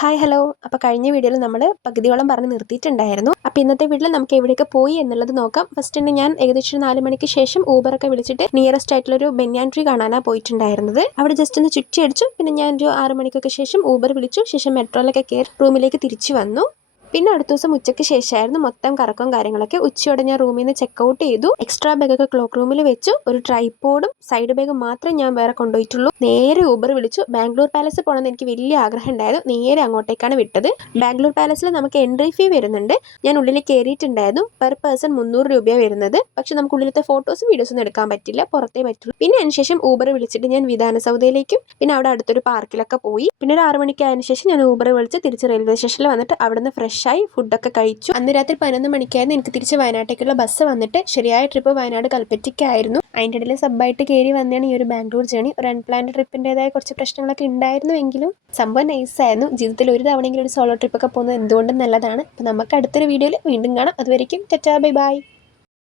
Hi hello. അപ്പോൾ കഴിഞ്ഞ വീഡിയോയിൽ നമ്മൾ പകുതിയോളം പറഞ്ഞ് നിർത്തിയിട്ടുണ്ടായിരുന്നു. അപ്പോൾ ഇന്നത്തെ വീഡിയോയിൽ നമുക്ക് എവിടെയൊക്കെ പോയി എന്നുള്ളത് നോക്കാം. ഫസ്റ്റ് തന്നെ ഞാൻ ഏകദേശം 4 മണിക്ക് ശേഷം ഊബറൊക്കെ വിളിച്ചിട്ട് നിയറസ്റ്റ് ആയിട്ടുള്ളൊരു ബെന്യാൻ ട്രീ കാണാനാണ് പോയിട്ടുണ്ടായിരുന്നത്. അവിടെ ജസ്റ്റ് ഒന്ന് ചുറ്റി അടിച്ചു. പിന്നെ ഞാൻ ഒരു 6 മണിക്കൊക്കെ ശേഷം ഊബർ വിളിച്ചു. ശേഷം മെട്രോയിലൊക്കെ കയറി റൂമിലേക്ക് തിരിച്ചു വന്നു. പിന്നെ അടുത്ത ദിവസം ഉച്ചയ്ക്ക് ശേഷമായിരുന്നു മൊത്തം കറക്കവും കാര്യങ്ങളൊക്കെ. ഉച്ചയോടെ ഞാൻ റൂമിൽ നിന്ന് ചെക്കൗട്ട് ചെയ്തു. എക്സ്ട്രാ ബാഗൊക്കെ ക്ലോക്ക് റൂമിൽ വെച്ചു. ഒരു ട്രൈപോഡും സൈഡ് ബാഗും മാത്രമേ ഞാൻ വേറെ കൊണ്ടുപോയിട്ടുള്ളൂ. നേരെ ഊബർ വിളിച്ചു. ബാംഗ്ലൂർ പാലസ് പോകണമെന്ന് എനിക്ക് വലിയ ആഗ്രഹം ഉണ്ടായിരുന്നു. നേരെ അങ്ങോട്ടേക്കാണ് വിട്ടത്. ബാംഗ്ലൂർ പാലസിൽ നമുക്ക് എൻട്രി ഫീ വരുന്നുണ്ട്. ഞാൻ ഉള്ളിൽ കയറിയിട്ടുണ്ടായിരുന്നു. പെർ പേഴ്സൺ 300 രൂപയാണ് വരുന്നത്. പക്ഷെ നമുക്ക് ഉള്ളിലത്തെ ഫോട്ടോസും വീഡിയോസൊന്നും എടുക്കാൻ പറ്റില്ല, പുറത്തേ പറ്റുള്ളൂ. പിന്നെ അതിനുശേഷം ഊബർ വിളിച്ചിട്ട് ഞാൻ വിധാനസൗധയിലേക്കും പിന്നെ അവിടെ അടുത്തൊരു പാർക്കിലൊക്കെ പോയി. പിന്നെ ഒരു 6 മണിക്ക് ആയതിനു ശേഷം ഞാൻ ഊബർ വിളിച്ച് തിരിച്ച് റെയിൽവേ സ്റ്റേഷനിൽ വന്നിട്ട് അവിടുന്ന് ഫ്രഷായി ഫുഡൊക്കെ കഴിച്ചു. അന്ന് രാത്രി 11 മണിക്കായിരുന്നു എനിക്ക് തിരിച്ച് വയനാട്ടേക്കുള്ള ബസ് വന്നിട്ട്. ശരിയായ ട്രിപ്പ് വയനാട് കൽപ്പറ്റയ്ക്കായിരുന്നു. അതിൻ്റെ ഇടയിൽ സബ്ബായിട്ട് കയറി വന്നതാണ് ഈ ഒരു ബാംഗ്ലൂർ ജേണി. ഒരു അൺപ്ലാൻഡ് ട്രിപ്പിൻ്റെതായ കുറച്ച് പ്രശ്നങ്ങളൊക്കെ ഉണ്ടായിരുന്നു എങ്കിലും സംഭവം നൈസായിരുന്നു. ജീവിതത്തിൽ ഒരു തവണയെങ്കിലും ഒരു സോളോ ട്രിപ്പൊക്കെ പോകുന്നത് എന്തുകൊണ്ടും നല്ലതാണ്. അപ്പോൾ നമുക്ക് അടുത്തൊരു വീഡിയോയിൽ വീണ്ടും കാണാം. അതുവരെയും ടാറ്റാ ബൈ ബൈ.